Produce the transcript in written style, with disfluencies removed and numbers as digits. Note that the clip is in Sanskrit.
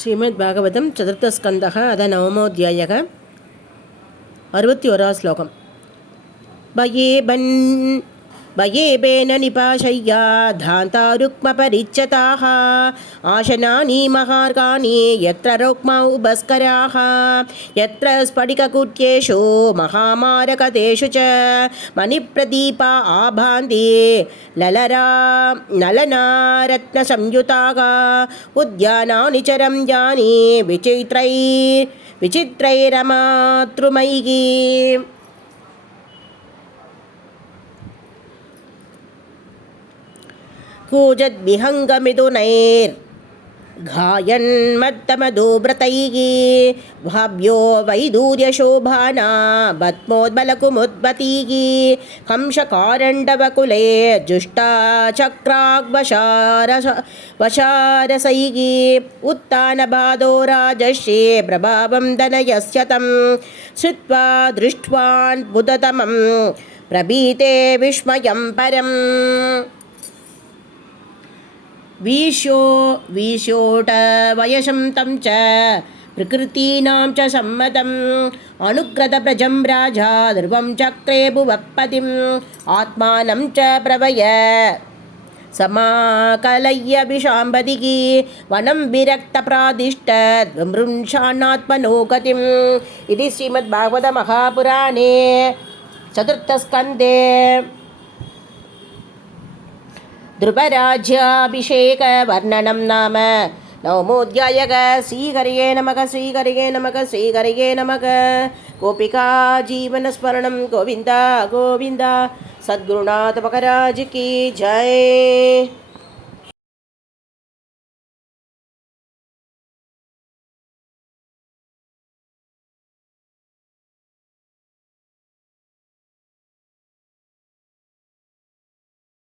श्रीमद्भागवतं चतुर्थस्कन्धः अथ नवमोऽध्यायः 61 श्लोकम् भयेबेन निपाशय्या धान्ता रुक्मपरिच्छताः आशनानि महार्गाणि यत्र रुक्मौ भस्कराः यत्र स्फटिककुट्येषु महामारकतेषु च मणिप्रदीपा आभान्ति नलनारत्नसंयुताः उद्यानानि च रम्यानि विचित्रैरमातृमैः कूजद्विहङ्गमिथुनैर्घायन्मत्तमधुव्रतैः भाव्यो वैदूर्यशोभाना बद्मोद्बलकुमुद्बतीः कंशकारण्डवकुले जुष्टा चक्राग्वशारसैः उत्तानबाधो राजश्री प्रभावं दनयस्य तं श्रुत्वा दृष्ट्वान् बुधतमं प्रभीते विस्मयं परम् वीशोट वयसं तं च प्रकृतीनां च सम्मतम् अनुक्रतप्रजं राजा ध्रुवं चक्रे भुवपतिम् आत्मानं च प्रवय समाकलय्य विशाम्बदिः वनं विरक्तप्रादिष्टमृंशानात्मनो गतिम् इति श्रीमद्भागवतमहापुराणे चतुर्थस्कन्धे ध्रुवराज्याभिषेकवर्णनं नाम नवमोऽध्यायः। श्रीहरये नमः श्रीहरये नमः श्रीहरये नमः। गोपिका जीवनस्मरणं गोविन्द गोविन्द। सद्गुरुनाथ महाराज की जय।